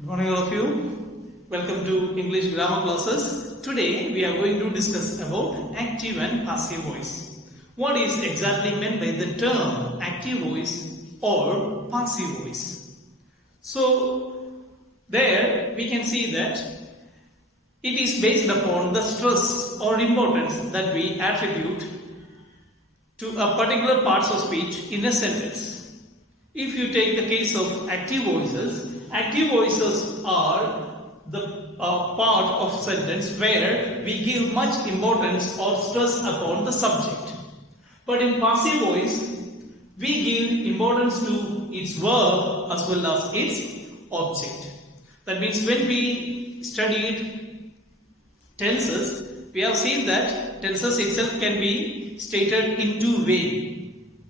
Good morning all of you. Welcome to English grammar classes. Today we are going to discuss about active and passive voice. What is exactly meant by the term active voice or passive voice? So there we can see that it is based upon the stress or importance that we attribute to a particular parts of speech in a sentence. If you take the case of active voices are the part of sentence where we give much importance or stress upon the subject. But in passive voice, we give importance to its verb as well as its object. That means when we studied tenses, we have seen that tenses itself can be stated in two ways,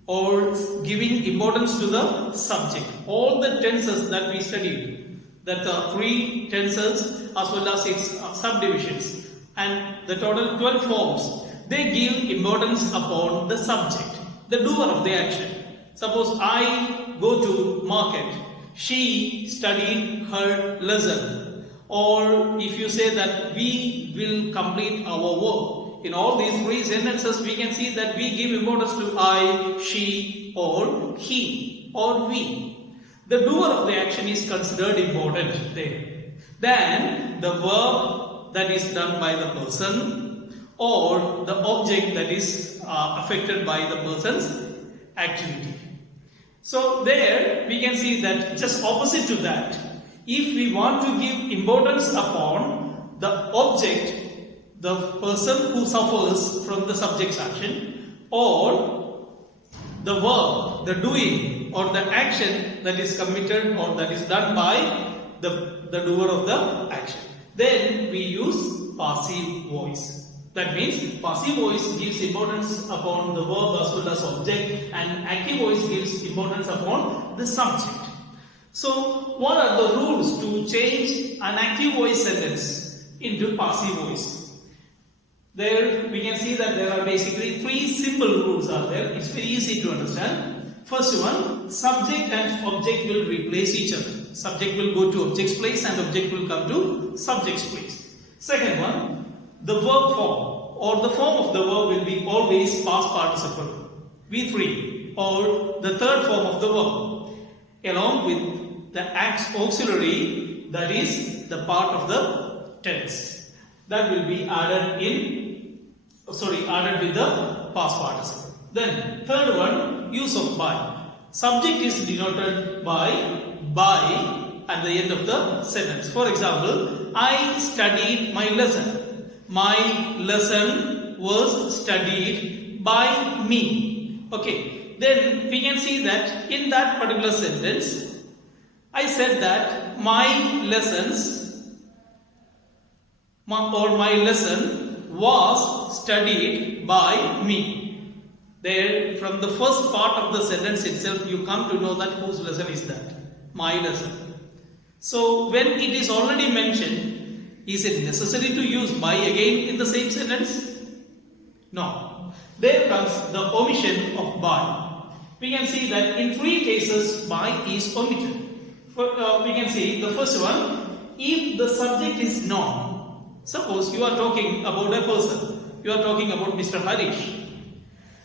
or giving importance to the subject. All the tenses that we studied, that are three tenses as well as its subdivisions, and the total 12 forms, they give importance upon the subject, the doer of the action. Suppose I go to market, she studied her lesson. Or if you say that we will complete our work, in all these three sentences we can see that we give importance to I, she, or he, or we. The doer of the action is considered important there. Then the verb that is done by the person, or the object that is affected by the person's activity. So there we can see that just opposite to that, if we want to give importance upon the object, the person who suffers from the subject's action, or the verb, the doing or the action that is committed or that is done by the doer of the action, then we use passive voice. That means passive voice gives importance upon the verb as well as object, and active voice gives importance upon the subject. So what are the rules to change an active voice sentence into passive voice? There we can see that there are basically three simple rules are there. It's very easy to understand. First one, subject and object will replace each other. Subject will go to object's place and object will come to subject's place. Second one, the verb form or the form of the verb will be always past participle, V3, or the third form of the verb, along with the acts auxiliary, that is the part of the tense. That will be added with the past participle. Then third one, use of by. Subject is denoted by at the end of the sentence. For example, I studied my lesson. My lesson was studied by me. Okay. Then we can see that in that particular sentence, I said that my lesson was studied by me. There, from the first part of the sentence itself, you come to know that whose lesson is that? My lesson. So when it is already mentioned, is it necessary to use by again in the same sentence? No. There comes the omission of by. We can see that in three cases by is omitted. We can see the first one, if the subject is known. Suppose you are talking about a person, you are talking about Mr. Harish,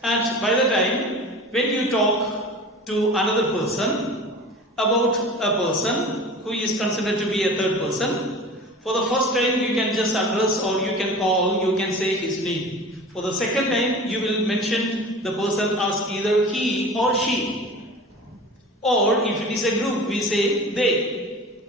and by the time when you talk to another person about a person who is considered to be a third person, for the first time you can just address or you can call, you can say his name. For the second time you will mention the person as either he or she, or if it is a group we say they.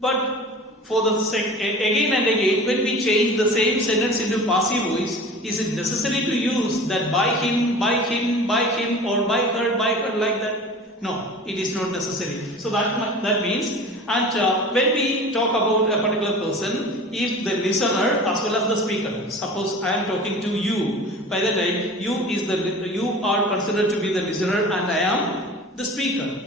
But for the again and again, when we change the same sentence into passive voice, is it necessary to use that by him, or by her like that? No, it is not necessary. So that means, and when we talk about a particular person, if the listener as well as the speaker, suppose I am talking to you, by the time you are considered to be the listener and I am the speaker.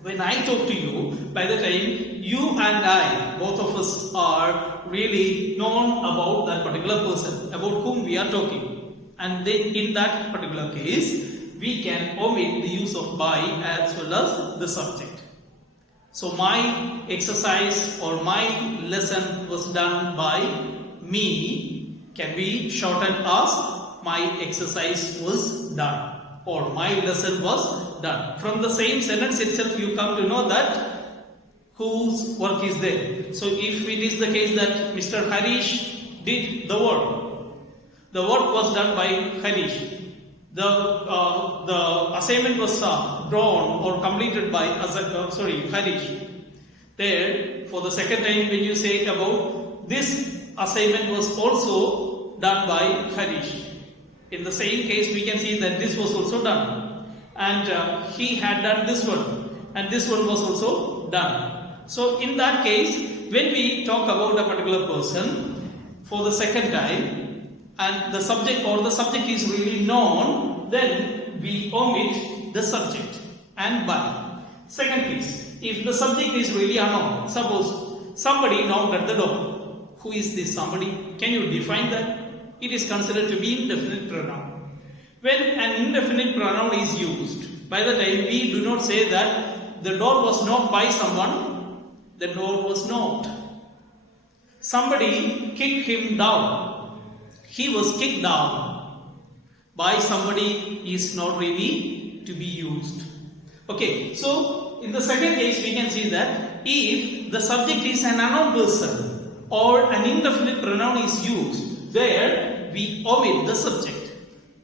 When I talk to you, by the time you and I, both of us are really known about that particular person, about whom we are talking. And then in that particular case, we can omit the use of by as well as the subject. So my exercise or my lesson was done by me can be shortened as my exercise was done or my lesson was done. From the same sentence itself you come to know that whose work is there. So if it is the case that Mr. Harish did the work was done by Harish. The assignment was drawn or completed by Harish. There, for the second time, when you say about this assignment was also done by Harish. In the same case, we can see that this was also done, and he had done this one, and this one was also done. So, in that case, when we talk about a particular person for the second time, and the subject is really known, then we omit the subject and by. Second case, if the subject is really unknown, suppose somebody knocked at the door. Who is this somebody? Can you define that? It is considered to be indefinite pronoun. When an indefinite pronoun is used, by the time we do not say that the door was knocked by someone, the door was knocked. Somebody kicked him down. He was kicked down by somebody is not really to be used. Okay, so in the second case we can see that if the subject is an unknown person or an indefinite pronoun is used, there we omit the subject.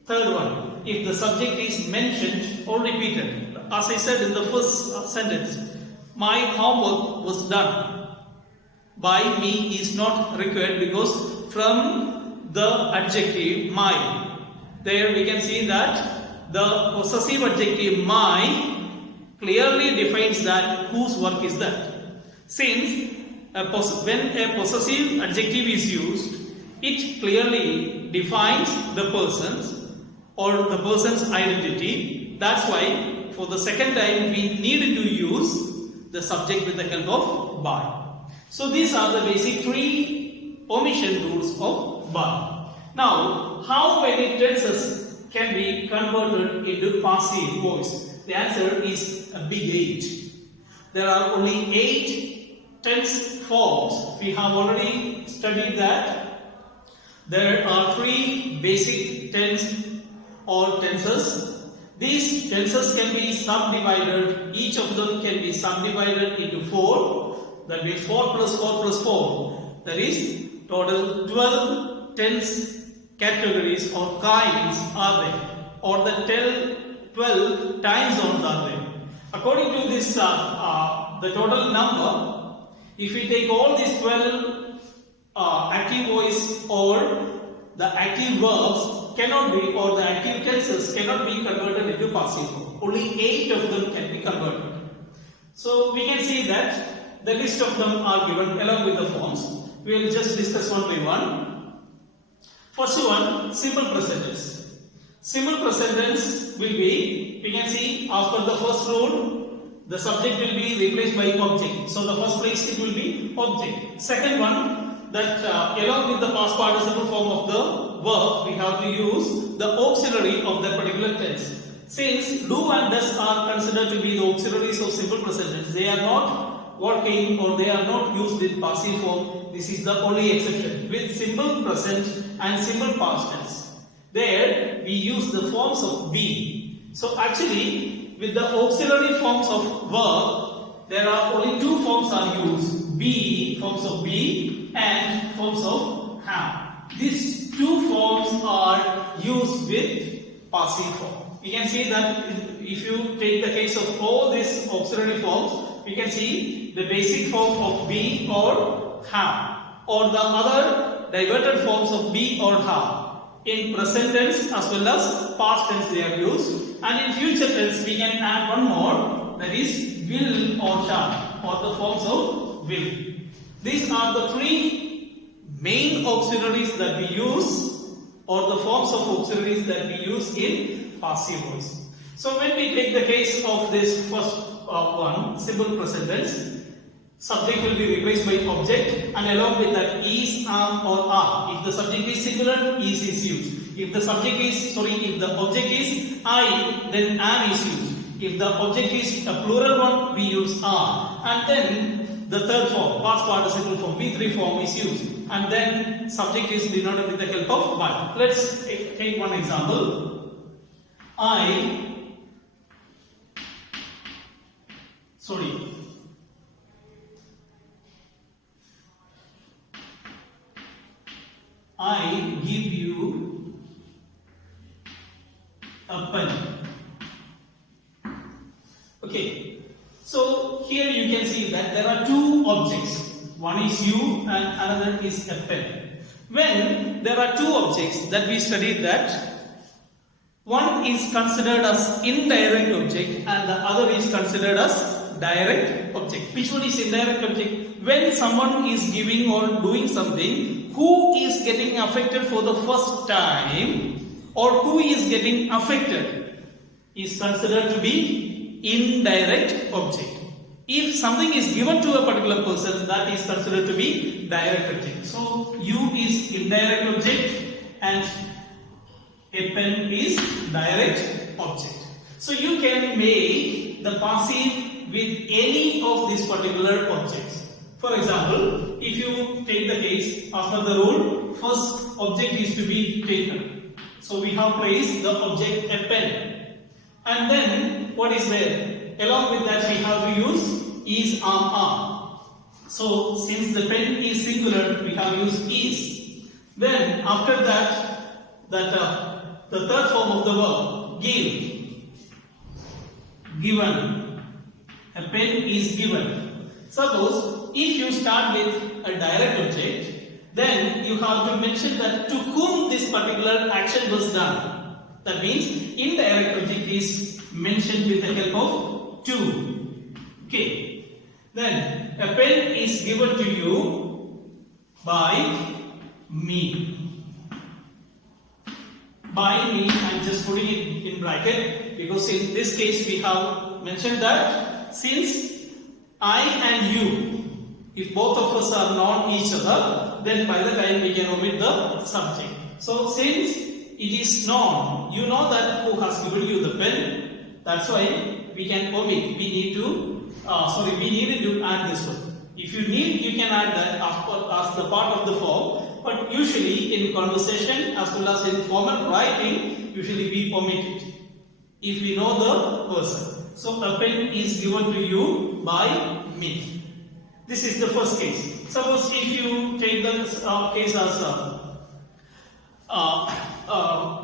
Third one, if the subject is mentioned or repeated. As I said in the first sentence, my homework was done by me is not required because from the adjective my, there we can see that the possessive adjective my clearly defines that whose work is that. Since when a possessive adjective is used, it clearly defines the person's or the person's identity. That's why for the second time we needed to use the subject with the help of by. So these are the basic three omission rules of by. Now, how many tenses can be converted into passive voice? The answer is a big 8. There are only 8 tense forms. We have already studied that. There are 3 basic tense or tenses. These tenses can be subdivided. Each of them can be subdivided into 4. That means 4 plus 4 plus 4. That is total 12 tense categories or kinds are there, or the 12 time zones are there. According to this, the total number, if we take all these 12 active voice or the active verbs cannot be, or the active tenses cannot be converted into passive form. Only 8 of them can be converted. So we can see that the list of them are given along with the forms. We will just discuss one by one. First one, simple present tense. Simple present tense will be, we can see after the first rule, the subject will be replaced by object. So the first place it will be object. Second one, that along with the past participle form of the verb, we have to use the auxiliary of that particular tense. Since do and does are considered to be the auxiliaries of simple present tense, they are not working or they are not used in passive form. This is the only exception with simple present and simple past tense. There we use the forms of be. So actually with the auxiliary forms of verb, there are only 2 forms are used. Be, forms of be, and forms of have. These 2 forms are used with passive form. We can see that if you take the case of all these auxiliary forms, we can see the basic form of be or have, or the other diverted forms of be or have. In present tense as well as past tense they are used, and in future tense we can add one more, that is will or shall, or the forms of will. These are the 3 main auxiliaries that we use, or the forms of auxiliaries that we use in passive voice. So when we take the case of this first one, simple present tense, subject will be replaced by object, and along with that is, am or are. If the subject is singular, is used. If the object is I, then am is used. If the object is a plural one, we use are. and then the third form, past participle form, V3 form is used, and then subject is denoted with the help of but. Let's take one example. I give you a pen. Okay, so here you can see that there are two objects. One is you and another is a pen. When there are two objects that we studied, that one is considered as indirect object and the other is considered as direct object. Which one is indirect object? When someone is giving or doing something, who is getting affected for the first time or who is getting affected is considered to be indirect object. If something is given to a particular person, that is considered to be direct object. So you is indirect object and a pen is direct object. So you can make the passive with any of these particular objects. For example, if you take the case, after the rule, first object is to be taken. So we have placed the object a pen. And then what is there? Along with that we have to use is are. So since the pen is singular, we have used is. Then after that, the third form of the verb, give, given. A pen is given. Suppose if you start with a direct object, then you have to mention that to whom this particular action was done. That means indirect object is mentioned with the help of to. Okay. Then a pen is given to you by me. By me, I am just putting it in bracket because in this case we have mentioned that since I and you, if both of us are known each other, then by the time we can omit the subject. So since it is known, you know that who has given you the pen, that's why we can omit. We need to, we needed to add this one. If you need, you can add that as the part of the form. But usually in conversation as well as in formal writing, usually we omit it if we know the person. So a pen is given to you by me. This is the first case. Suppose if you take the case as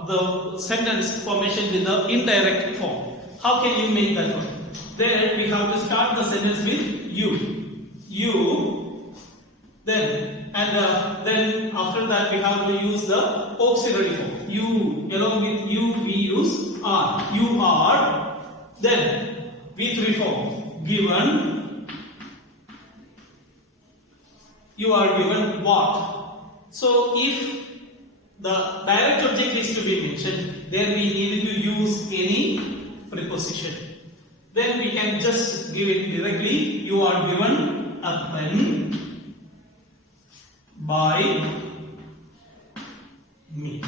the sentence formation with the indirect form. How can you make that one? There we have to start the sentence with you. You, then after that we have to use the auxiliary form. You, along with you we use are. You are, then V3 form, given. You are given what? So if the direct object is to be mentioned, then we need to use any preposition. Then we can just give it directly. You are given a pen by me.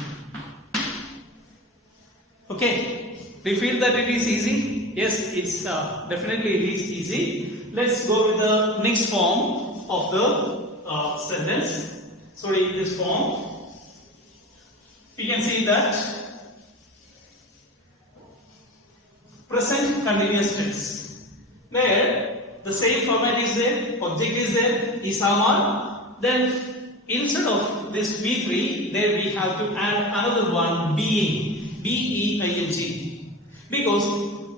Okay, do you feel that it is easy? Yes, it's definitely it is easy. Let's go with the next form of the sentence. So in this form, we can see that present continuous tense. There, the same format is there, object is there, is are. Then instead of this V3, there we have to add another one, being, B-E-I-N-G. Because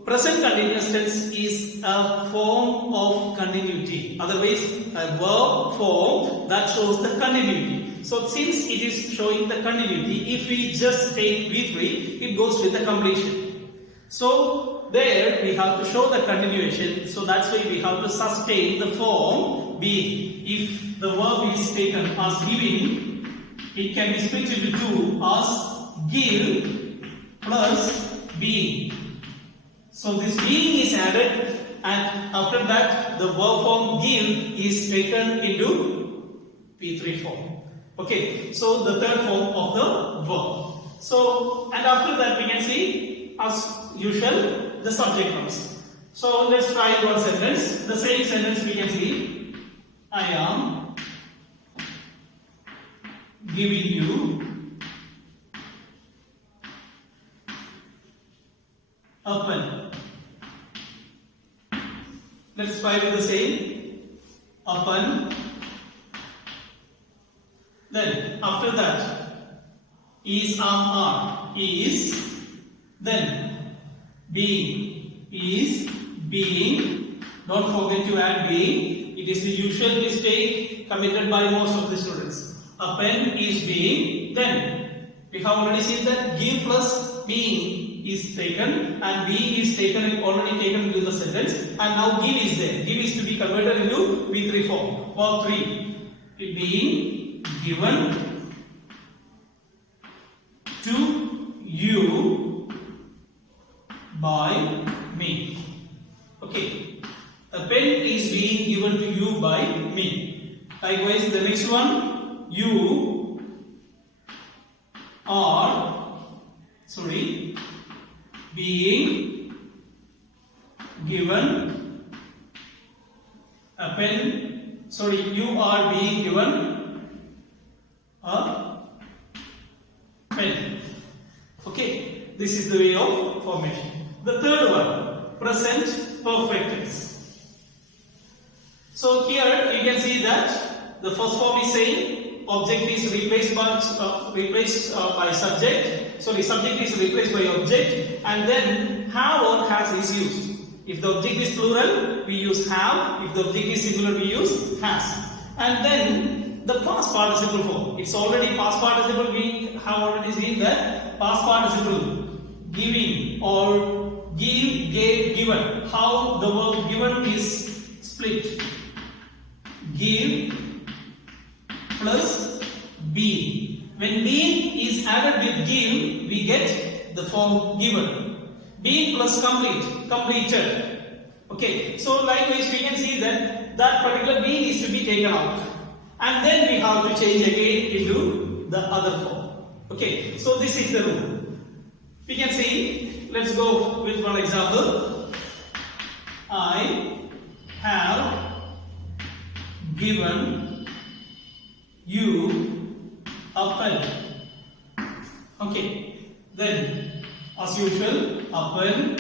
present continuous tense is a form of continuity. Otherwise, a verb form that shows the continuity. So since it is showing the continuity, if we just take V3, it goes with the completion. So there we have to show the continuation. So that's why we have to sustain the form being. If the verb is taken as giving, it can be split into two as give plus being. So this being is added, and after that the verb form give is taken into P3 form. Okay, so the third form of the verb. So, and after that we can see as usual the subject comes. So let's try one sentence. The same sentence we can see. I am giving you a pen. Let's try with the same. A pen. Then after that, is are is, then being is being. Don't forget to add being. It is the usual mistake committed by most of the students. A pen is being. Then we have already seen that give plus being is taken and being is taken already taken into the sentence, and now give is there. Give is to be converted into V3 form. Verb 3. Being given to you by me. Okay. A pen is being given to you by me. Likewise, the next one. You are being given a pen. You are being given a pen. Okay, this is the way of formation. The third one, present perfect tense. So here you can see that the first form is saying object is replaced by subject. Subject is replaced by object, and then have or has is used. If the object is plural, we use have. If the object is singular, we use has. And then the past participle form. It's already past participle. We have already seen that past participle giving or give, gave, given. How the verb given is split. Give plus being. When being is added with give, we get the form given. Being plus complete, completed. Okay, so likewise we can see that that particular being is to be taken out, and then we have to change again into the other form. Okay, so this is the rule. We can see, let's go with one example. I have given you a pen. Okay, then as usual, a pen.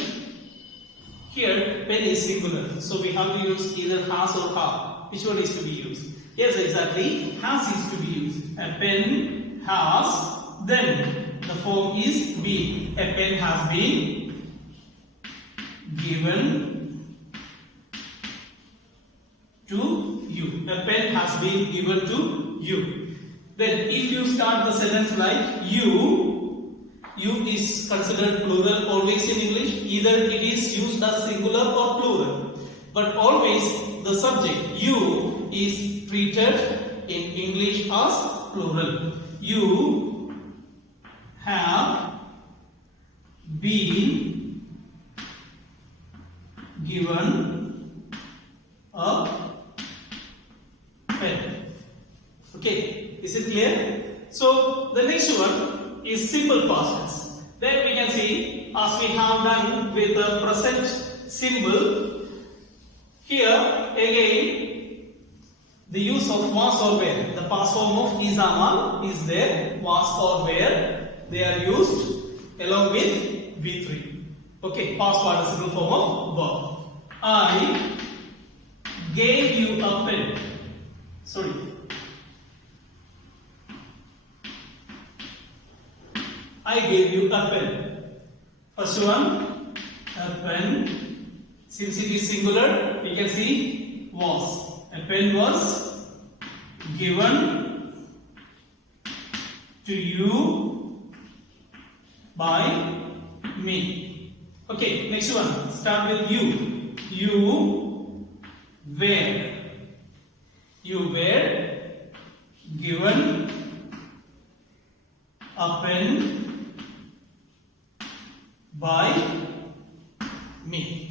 Here, pen is singular, so we have to use either has or have. Which one is to be used? Yes, exactly. Has is to be used. A pen has. Then the form is be. A pen has been given to you. A pen has been given to you. Then if you start the sentence like you is considered plural always in English. Either it is used as singular or plural. But always the subject you is treated in English as plural. You have been given a pen. Okay, is it clear? So the next one is simple past tense. Then we can see, as we have done with the present symbol, here again the use of was or were. The past form of is amal is there, was or were, they are used along with V3. Okay, past participle form of verb. I gave you a pen. I gave you a pen. First one, a pen. Since it is singular, we can see was. A pen was given to you by me. Okay, next one. Start with you. You were. You were given a pen by me.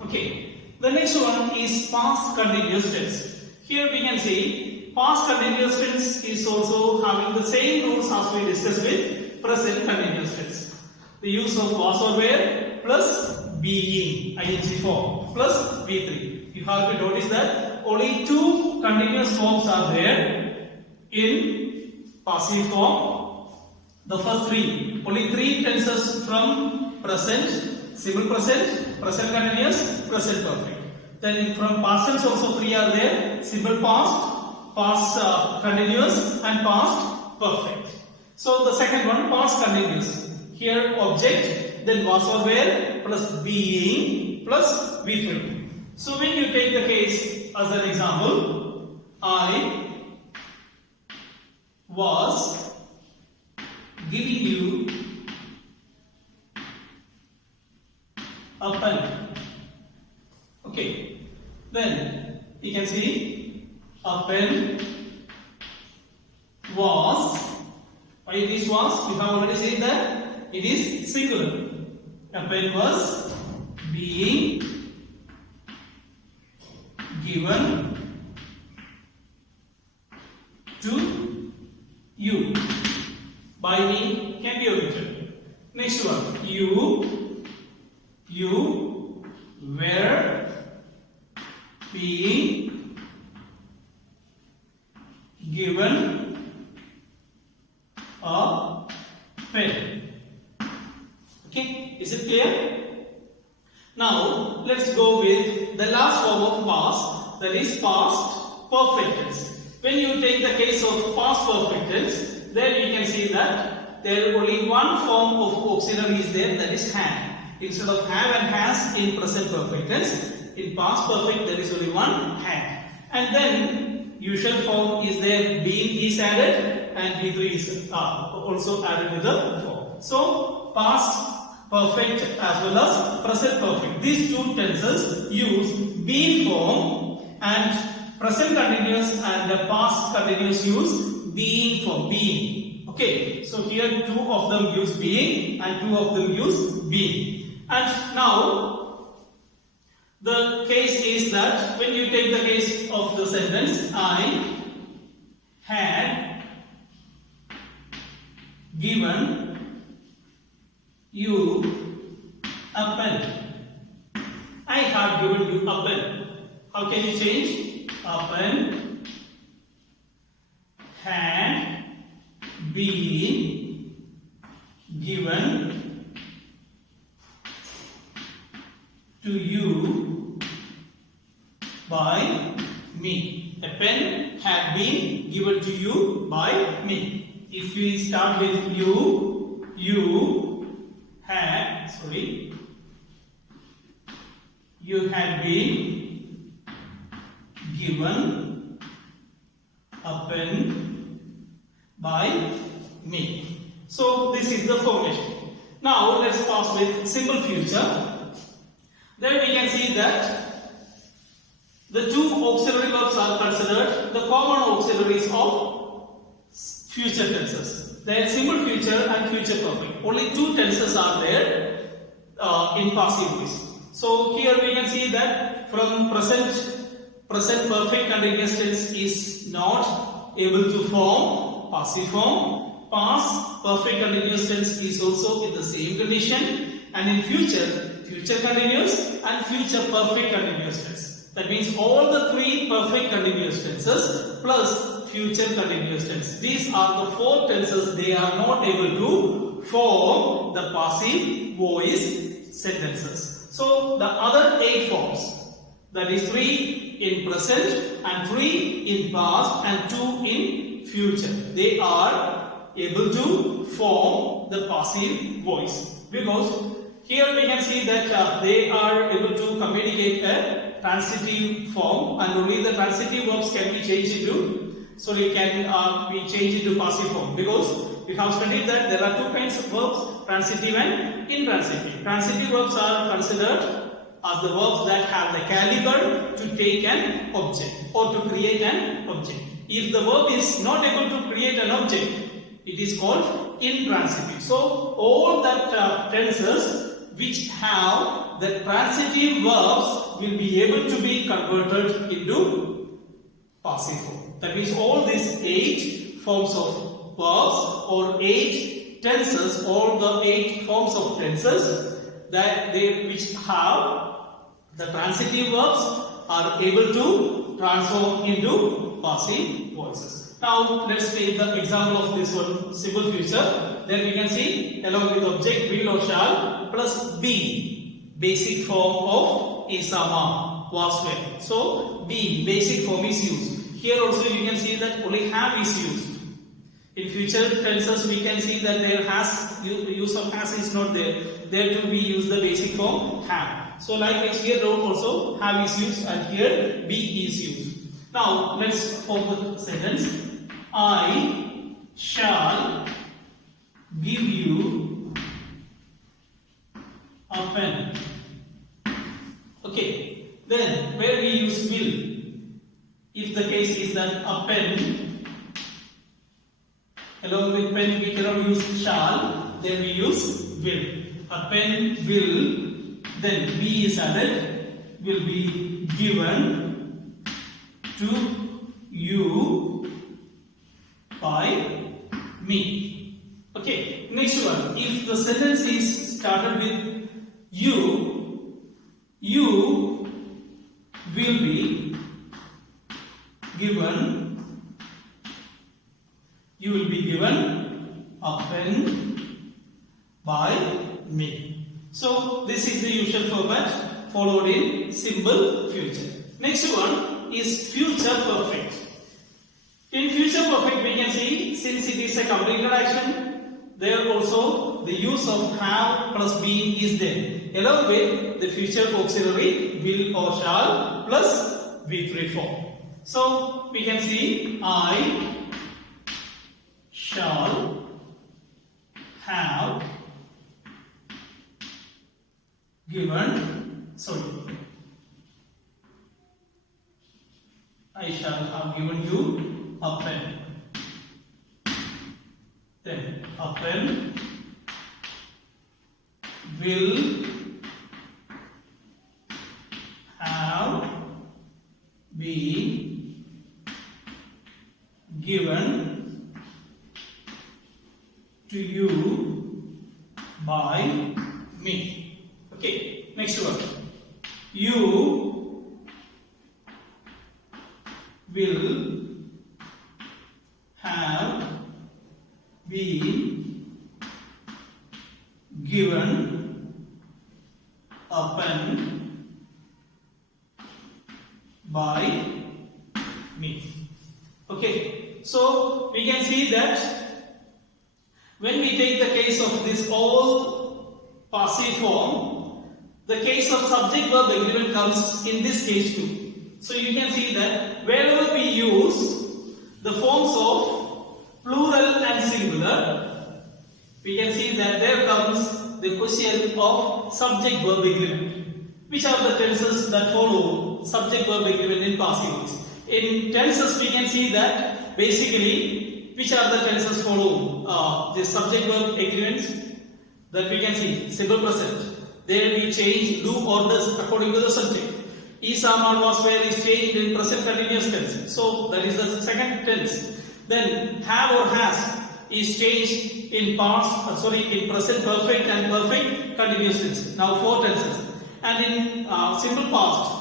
Okay, the next one is past continuous tense. Here we can see past continuous tense is also having the same rules as we discussed with present continuous tense. The use of was or were plus being, ing form, plus V3. You have to notice that only two continuous forms are there in passive form. The first three, only three tenses from present, simple present, present continuous, present perfect. Then from past tense also three are there, simple past, past continuous and past perfect. So the second one, past continuous. Here object, then was or were plus being plus V3. So when you take the case as an example, I was giving you a pen. Okay, then you can see a pen was. Why it is was? We have already said that it is singular. A pen was being given to you. By me can be omitted. Next one, you were being given a pen. Okay, is it clear? Now let's go with the last form of past, that is past perfect tense. When you take the case of past perfect tense, then you can see that there is only one form of auxiliary is there, that is had. Instead of have and has in present perfect tense, in past perfect there is only one had. And then usual form is there, being is added and V3 is also added to the form. So past perfect as well as present perfect. These two tenses use being form, and present continuous and the past continuous use being form, being. Okay, so here two of them use being and two of them use being. And now the case is that when you take the case of the sentence, I had given you a pen. I have given you a pen. How can you change? A pen had been given to you by me. A pen had been given to you by me. If we start with you had been given a pen by me. So this is the formation. Now let's pass with simple future. Then we can see that the two auxiliary verbs are considered the common auxiliaries of future tenses. They are simple future and future perfect. Only two tenses are there in passive voice. So here we can see that from present perfect continuous tense is not able to form passive form. Past perfect continuous tense is also in the same condition, and in future continuous and future perfect continuous tense. That means all the three perfect continuous tenses plus future continuous tense. These are the four tenses. They are not able to form the passive voice sentences. So the other 8 forms, that is 3 in present and 3 in past and 2 in future, they are able to form the passive voice, because here we can see that they are able to communicate a transitive form, and only the transitive verbs can be changed into, so we can be changed into passive form, because we have studied that there are 2 kinds of verbs, transitive and intransitive. Transitive verbs are considered as the verbs that have the caliber to take an object or to create an object. If the verb is not able to create an object, it is called intransitive. So all that tenses which have the transitive verbs will be able to be converted into passive form. That means all these 8 forms of verbs or 8 tenses, all the 8 forms of tenses, that they which have the transitive verbs are able to transform into passive voices. Now let's take the example of this one, simple future. Then we can see along with object will or shall plus be, basic form of isama was when. So be, basic form is used. Here also you can see that only have is used. In future tenses we can see that there has use of has is not there. There to be used the basic form have. So likewise here also have is used and here be is used. Now let's form the sentence. I shall give you a pen. Okay. Then where we use will? If the case is that a pen, along with pen we cannot use shall, then we use will. A pen will, then be is added, will be given to you by me. Okay, next one. If the sentence is started with you, you will be given, you will be given a pen by me. So this is the usual format followed in simple future. Next one is future perfect. In future perfect we can see, since it is a completed action, there also the use of have plus be is there, along with the future auxiliary will or shall plus V3 form. So we can see I shall have given, I shall have given you a pen. Then a pen will have been given to you by me. Okay, next one. You will have been given a pen by me. Okay, so we can see that when we take the case of this all passive form, the case of subject verb agreement comes in this case too. So you can see that wherever we use the forms of plural and singular, we can see that there comes the question of subject verb agreement. Which are the tenses that follow subject verb agreement in passive voice? In tenses we can see that basically which are the tenses follow the subject verb agreements, that we can see simple present. There we change do or does according to the subject. Is, are, was, were is changed in present continuous tense. So that is the second tense. Then have or has is changed in past, in present perfect and perfect continuous tense. Now 4 tenses. And in simple past,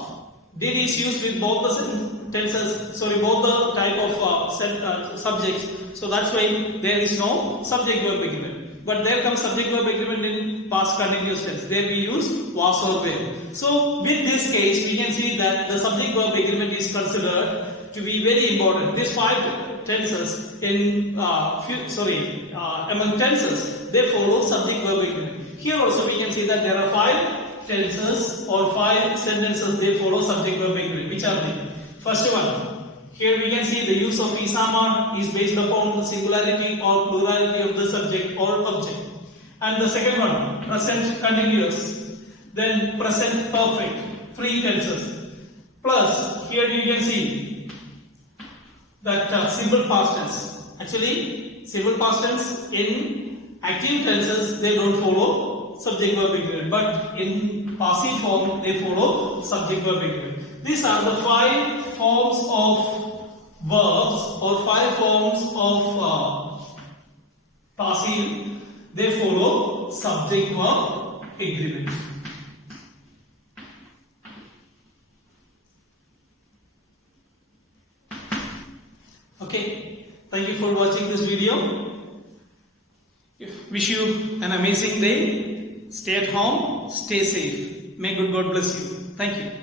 did is used with both the tenses, both the type of subjects. So that's why there is no subject verb agreement. But there comes subject verb agreement in past continuous tense. There we use was or were. So with this case, we can see that the subject verb agreement is considered to be very important. These 5 tenses in among tenses, they follow subject verb agreement. Here also we can see that there are 5 tenses or 5 sentences they follow subject verb agreement. Which are they? First one. Here we can see the use of isama is based upon the singularity or plurality of the subject or object. And the second one, present continuous. Then present perfect, 3 tenses. Plus, here you can see that simple past tense. Actually, simple past tense in active tenses they don't follow subject verb agreement, but in passive form they follow subject verb agreement. These are the 5 forms of verbs or 5 forms of passive. They follow subject verb agreement. Okay. Thank you for watching this video. Wish you an amazing day. Stay at home. Stay safe. May good God bless you. Thank you.